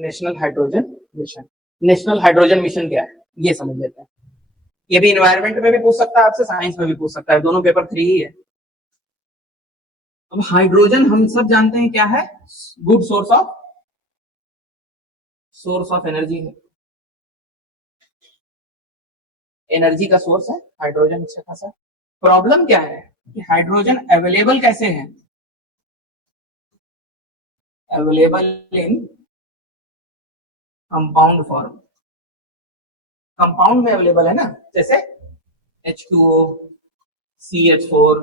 National hydrogen mission. National hydrogen mission क्या है ये समझ लेते हैं। ये भी इन्वायरमेंट में भी पूछ सकता है आपसे, साइंस में भी पूछ सकता है, दोनों पेपर 3 ही है। अब हाइड्रोजन हम सब जानते हैं क्या है, गुड सोर्स ऑफ एनर्जी है, एनर्जी का सोर्स है हाइड्रोजन अच्छा खासा। प्रॉब्लम क्या है कि हाइड्रोजन अवेलेबल कैसे है, available in compound form, compound में अवेलेबल है ना, जैसे H2O, CH4,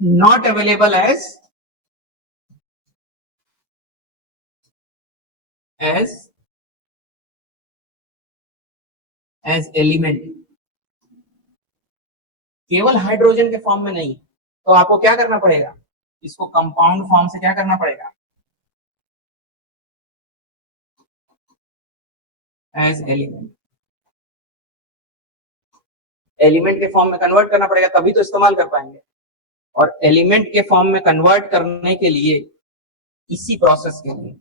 not available as element, केवल हाइड्रोजन के फॉर्म में नहीं। तो आपको क्या करना पड़ेगा, इसको कंपाउंड फॉर्म से क्या करना पड़ेगा, एज एलिमेंट, एलिमेंट के फॉर्म में कन्वर्ट करना पड़ेगा, तभी तो इस्तेमाल कर पाएंगे। और एलिमेंट के फॉर्म में कन्वर्ट करने के लिए, इसी प्रोसेस के लिए,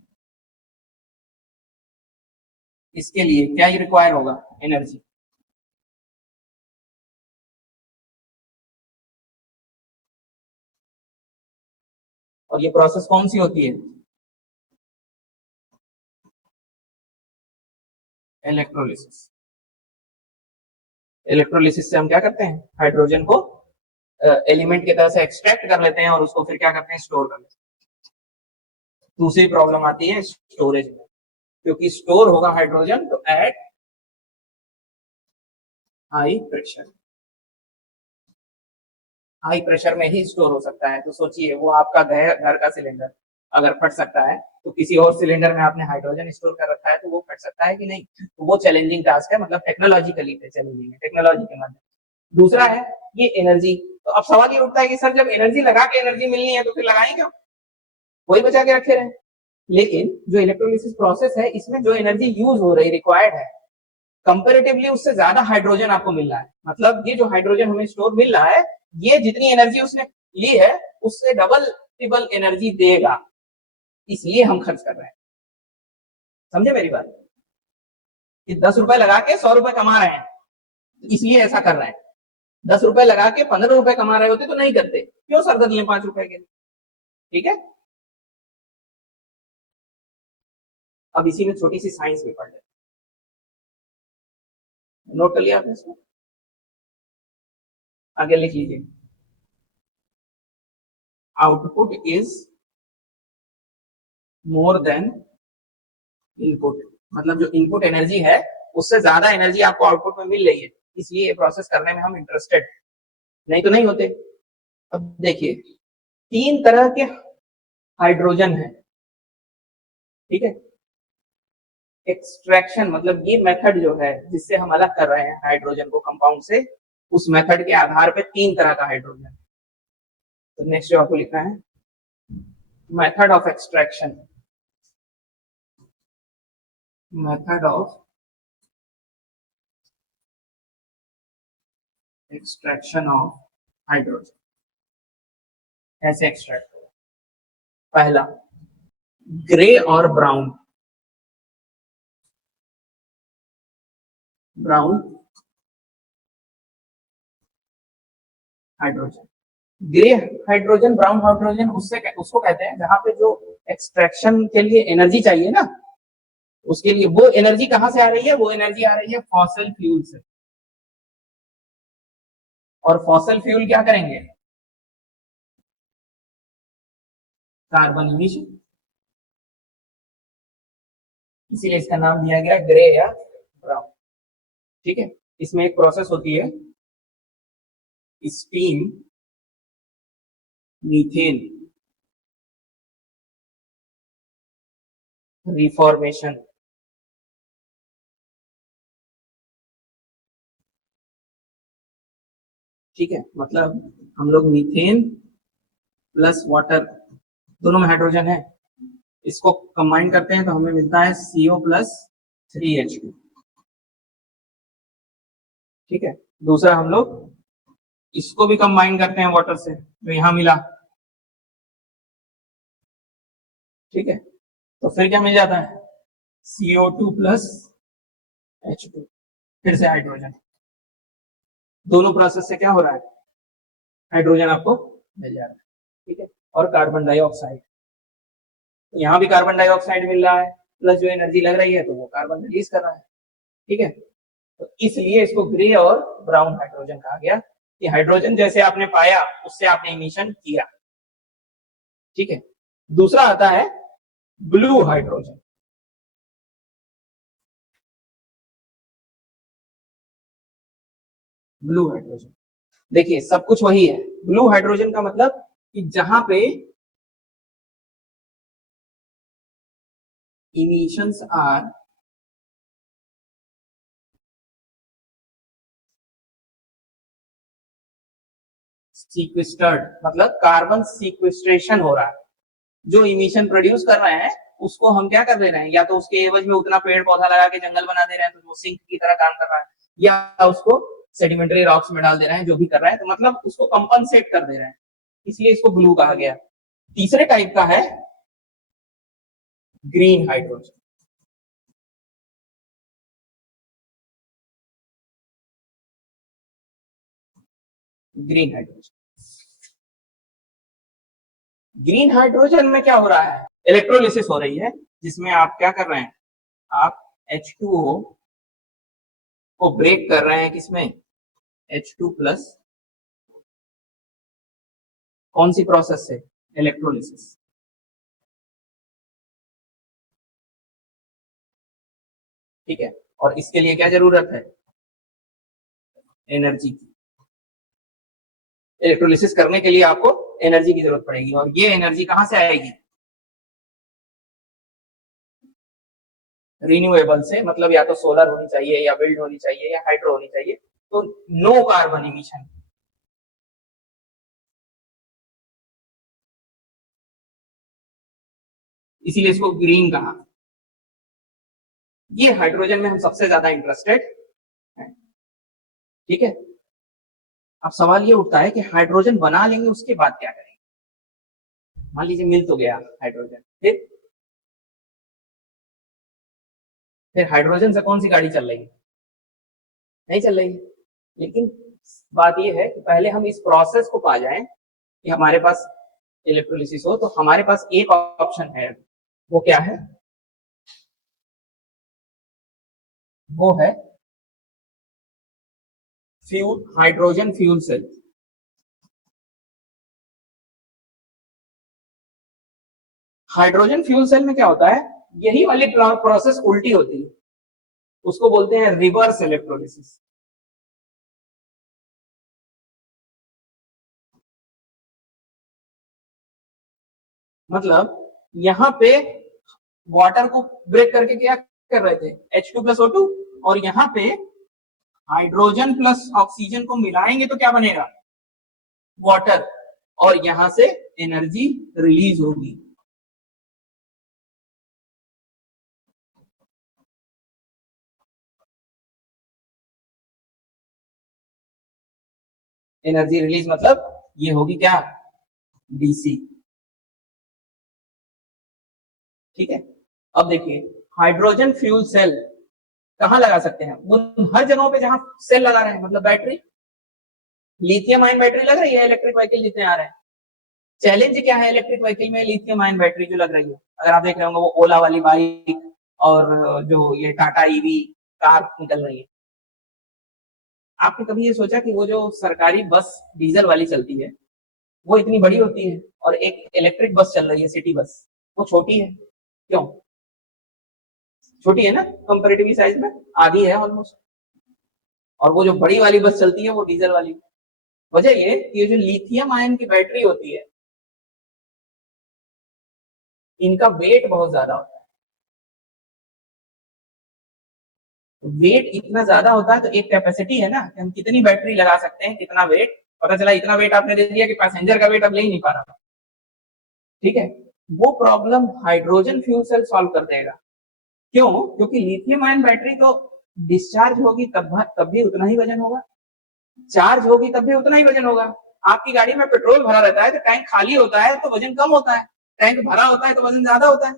इसके लिए क्या ही रिक्वायर होगा, एनर्जी। और ये प्रोसेस कौन सी होती है, इलेक्ट्रोलिसिस। इलेक्ट्रोलिसिस से हम क्या करते हैं, हाइड्रोजन को एलिमेंट की तरह से एक्सट्रैक्ट कर लेते हैं और उसको फिर क्या करते हैं, स्टोर कर लेते हैं। दूसरी प्रॉब्लम आती है स्टोरेज में, क्योंकि स्टोर होगा हाइड्रोजन तो at high pressure, high pressure में ही स्टोर हो सकता है। तो सोचिए वो आपका घर का सिलेंडर अगर फट सकता है तो किसी और सिलेंडर में आपने हाइड्रोजन स्टोर कर रखा है तो वो फट सकता है कि नहीं, तो वो चैलेंजिंग टास्क है, मतलब टेक्नोलॉजिकली चैलेंजिंग है, टेक्नोलॉजी के माध्यम। दूसरा है ये एनर्जी। तो अब सवाल ये उठता है कि सर जब एनर्जी लगा के एनर्जी मिलनी है तो फिर लगाएं क्यों, वही बचा के रखे रहे। लेकिन जो इलेक्ट्रोलिसिस प्रोसेस है इसमें जो एनर्जी यूज हो रही रिक्वायर्ड है, कंपेरेटिवली उससे ज्यादा हाइड्रोजन आपको मिल रहा है। मतलब ये जो हाइड्रोजन हमें स्टोर मिल रहा है, ये जितनी एनर्जी उसने ली है उससे डबल ट्रिपल एनर्जी देगा, इसलिए हम खर्च कर रहे हैं। समझे मेरी बात, कि 10 रुपए लगा के 100 रुपए कमा रहे हैं, इसलिए ऐसा कर रहे हैं। 10 रुपए लगा के 15 रुपए कमा रहे होते तो नहीं करते, क्यों सरदर्द लें 5 रुपए के लिए। ठीक है, अब इसी में छोटी सी साइंस भी पढ़ लेते, नोट कर लिया आपने इसको, आगे लिख लीजिए। Output is more than input, मतलब जो इनपुट एनर्जी है उससे ज्यादा एनर्जी आपको आउटपुट में मिल रही है, इसलिए ये प्रोसेस करने में हम इंटरेस्टेड, नहीं तो नहीं होते। अब देखिए 3 तरह के हाइड्रोजन है, ठीक है। एक्सट्रैक्शन मतलब ये मेथड जो है जिससे हम अलग कर रहे हैं हाइड्रोजन को कंपाउंड से, उस मेथड के आधार पे 3 तरह का हाइड्रोजन। तो नेक्स्ट जो आपको लिखना है, method of extraction, method of extraction of hydrogen, कैसे एक्सट्रैक्ट होगा। पहला ग्रे और brown, brown hydrogen, grey hydrogen, brown hydrogen उसको कहते हैं जहां पे जो एक्सट्रैक्शन के लिए एनर्जी चाहिए ना, उसके लिए वो एनर्जी कहां से आ रही है, वो एनर्जी आ रही है फॉसिल फ्यूल से। और फॉसिल फ्यूल क्या करेंगे, कार्बन इमिशन, इसीलिए इसका नाम दिया गया ग्रे या ब्राउन। ठीक है, इसमें एक प्रोसेस होती है स्टीम मीथेन रिफॉर्मेशन, ठीक है। मतलब हम लोग मीथेन प्लस वाटर, दोनों में हाइड्रोजन है, इसको कंबाइन करते हैं तो हमें मिलता है CO प्लस 3H2। ठीक है, दूसरा हम लोग इसको भी कंबाइन करते हैं वाटर से, तो यहां मिला। ठीक है, तो फिर क्या मिल जाता है, CO2 प्लस H2, फिर से हाइड्रोजन। दोनों प्रोसेस से क्या हो रहा है, हाइड्रोजन आपको मिल जा रहा है, ठीक है। और कार्बन डाइऑक्साइड, यहाँ भी कार्बन डाइऑक्साइड मिल रहा है, प्लस जो एनर्जी लग रही है तो वो कार्बन रिलीज कर रहा है, ठीक है। तो इसलिए इसको ग्रे और ब्राउन हाइड्रोजन कहा गया, कि हाइड्रोजन जैसे आपने पाया उससे आपने इमिशन किया, ठीक है। दूसरा आता है ब्लू हाइड्रोजन। ब्लू हाइड्रोजन, देखिए सब कुछ वही है। ब्लू हाइड्रोजन का मतलब कि जहां पे इमिशंस आर सीक्वेस्टर्ड, मतलब कार्बन सीक्वेस्ट्रेशन हो रहा है। जो इमिशन प्रोड्यूस कर रहे हैं उसको हम क्या कर दे रहे हैं, या तो उसके एवज में उतना पेड़ पौधा लगा के जंगल बना दे रहे हैं तो वो सिंक की तरह काम कर रहा है, या उसको सेडिमेंटरी रॉक्स में डाल दे रहे हैं, जो भी कर रहे हैं, तो मतलब उसको कंपनसेट कर दे रहे हैं, इसलिए इसको ब्लू कहा गया। तीसरे टाइप का है green hydrogen. Green hydrogen, green hydrogen में क्या हो रहा है, इलेक्ट्रोलिसिस हो रही है, जिसमें आप क्या कर रहे हैं, आप H2O को ब्रेक कर रहे हैं किसमें, H2 प्लस, कौन सी प्रोसेस से, इलेक्ट्रोलिसिस, ठीक है। और इसके लिए क्या जरूरत है, एनर्जी की। इलेक्ट्रोलिसिस करने के लिए आपको एनर्जी की जरूरत पड़ेगी, और ये एनर्जी कहां से आएगी, रिन्यूएबल से, मतलब या तो सोलर होनी चाहिए, या विंड होनी चाहिए, या हाइड्रो होनी चाहिए। तो नो कार्बन इमिशन, इसीलिए इसको ग्रीन कहा। ये हाइड्रोजन में हम सबसे ज्यादा इंटरेस्टेड हैं, ठीक है। अब सवाल ये उठता है कि हाइड्रोजन बना लेंगे उसके बाद क्या करेंगे। मान लीजिए मिल तो गया हाइड्रोजन, फिर हाइड्रोजन से कौन सी गाड़ी चल रही है, नहीं चल रही है। लेकिन बात यह है कि पहले हम इस प्रोसेस को पा जाएं कि हमारे पास इलेक्ट्रोलिसिस हो, तो हमारे पास एक ऑप्शन है, वो क्या है, वो है fuel, hydrogen fuel cell. Hydrogen fuel cell में क्या होता है, यही वाली प्रोसेस उल्टी होती है, उसको बोलते हैं रिवर्स इलेक्ट्रोलिसिस। मतलब यहां पे वाटर को ब्रेक करके क्या कर रहे थे, H2 प्लस O2, और यहां पे हाइड्रोजन प्लस ऑक्सीजन को मिलाएंगे तो क्या बनेगा, वाटर, और यहां से एनर्जी रिलीज होगी। एनर्जी रिलीज मतलब ये होगी क्या, डीसी, ठीक है। अब देखिए हाइड्रोजन फ्यूल सेल कहां लगा सकते हैं, वो हर जगहों पे जहां सेल लगा रहे हैं, मतलब बैटरी, लिथियम आयन बैटरी लग रही है इलेक्ट्रिक व्हीकल जितने आ रहे हैं। चैलेंज क्या है इलेक्ट्रिक व्हीकल में, लिथियम आयन बैटरी जो लग रही है, अगर आप देख रहे होंगे वो ओला वाली बाइक, और जो ये टाटा ईवी कार निकल रही है। आपने कभी ये सोचा कि वो जो सरकारी बस डीजल वाली चलती है वो इतनी बड़ी होती है, और एक इलेक्ट्रिक बस चल रही है सिटी बस, वो छोटी है, क्यों छोटी है ना, कंपेरेटिवली साइज में आधी है ऑलमोस्ट। और वो जो बड़ी वाली बस चलती है वो डीजल वाली। वजह ये कि ये जो लिथियम आयन की बैटरी होती है, इनका वेट बहुत ज्यादा होता है। वेट इतना ज्यादा होता है तो एक कैपेसिटी है ना कि हम कितनी बैटरी लगा सकते हैं, कितना वेट, पता चला इतना वेट आपने दे दिया कि पैसेंजर का वेट अब ले ही नहीं पा रहा, ठीक है। वो problem hydrogen fuel cell solve कर देगा। क्यों, क्योंकि लिथियम आयन बैटरी तो डिस्चार्ज होगी तब भी उतना ही वजन होगा, चार्ज होगी तब भी उतना ही वजन होगा। आपकी गाड़ी में पेट्रोल भरा रहता है तो टैंक खाली होता है तो वजन कम होता है, टैंक भरा होता है तो वजन ज्यादा होता है।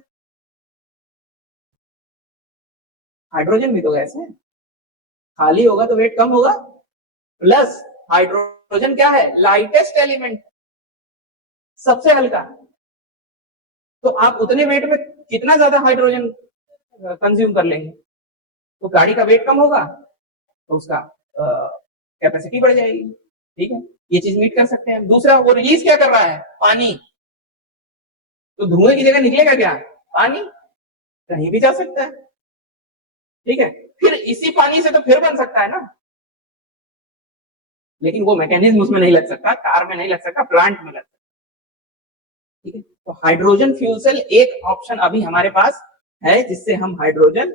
हाइड्रोजन भी तो गैस है, खाली होगा तो वेट कम होगा, प्लस हाइड्रोजन क्या है, लाइटेस्ट एलिमेंट, सबसे हल्का। तो आप उतने वेट में कितना ज्यादा हाइड्रोजन कंज्यूम कर लेंगे, तो गाड़ी का वेट कम होगा तो उसका कैपेसिटी बढ़ जाएगी। ठीक है, ये चीज मीट कर सकते हैं। दूसरा, वो रिलीज क्या कर रहा है, पानी, तो धुएं की जगह निकलेगा क्या, पानी, कहीं भी जा सकता है। ठीक है, फिर इसी पानी से तो फिर बन सकता है ना, लेकिन वो मैकेनिज्म उसमें नहीं लग सकता, कार में नहीं लग सकता, प्लांट में लग सकता। ठीक है, तो हाइड्रोजन फ्यूल सेल एक ऑप्शन अभी हमारे पास है जिससे हम हाइड्रोजन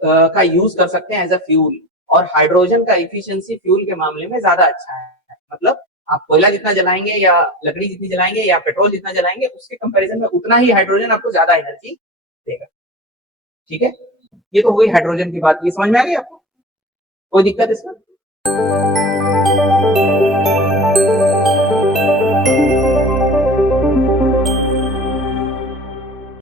का यूज कर सकते हैं एज अ फ्यूल। और हाइड्रोजन का इफिशियंसी फ्यूल के मामले में ज्यादा अच्छा है, मतलब आप कोयला जितना जलाएंगे या लकड़ी जितनी जलाएंगे या पेट्रोल जितना जलाएंगे उसके कंपैरिजन में उतना ही हाइड्रोजन आपको ज्यादा एनर्जी देगा। ठीक है, ये तो हो गई हाइड्रोजन की बात, ये समझ में आ गई आपको, कोई दिक्कत इसमें?